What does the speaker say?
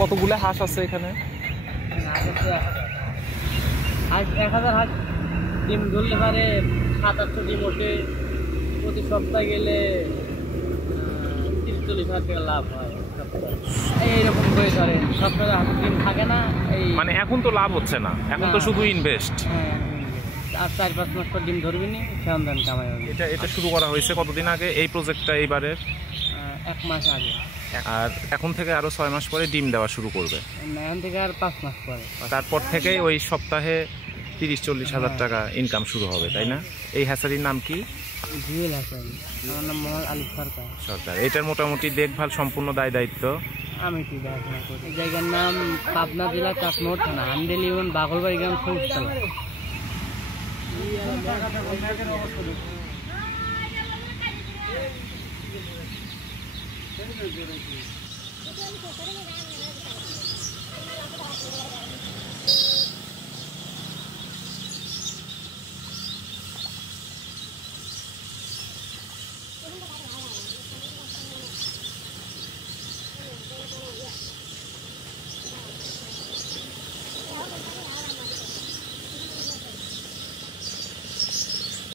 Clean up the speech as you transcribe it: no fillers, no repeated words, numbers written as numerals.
কতগুলো হাঁস আছে এখানে? হাঁস 1000 হাঁস ডিম ধরলে পারে 700-800 ডিম ওঠে। প্রতি সপ্তাহে গেলে 30-40 হাজার টাকা লাভ হয়। এইরকম করে ধরে সপ্তাহে হাঁসের ডিম থাকে না। এই মানে এখন তো লাভ হচ্ছে না, এখন তো শুধু ইনভেস্ট। হ্যাঁ, আর 4-5 মাস পর ডিম ধরবি নি, সেখান দেন কামাই হবে। এটা শুরু করা হয়েছে কতদিন আগে এই প্রজেক্টটা? এইবারের 1 মাস আগে। আর এখন থেকে আরো 6 মাস পরে ডিম দেওয়া শুরু করবে। এখন থেকে আর 5 মাস পরে। তারপর থেকে ওই সপ্তাহে 30-40 হাজার টাকা ইনকাম শুরু হবে, তাই না? এই হ্যাচারির নাম কি? জুয়েল হাসান। আমার নাম মোহাম্মদ আলী সরকার। সরকার। এটার মোটামুটি দেখভাল সম্পূর্ণ দায়িত্ব আমি কি দেখাশোনা করি। এই জায়গার নাম পাবনা জেলা চাটমোহর থানা, হান্ডেল ইউনিয়ন, বাগলবাড়ি গ্রাম, সবুজতলা।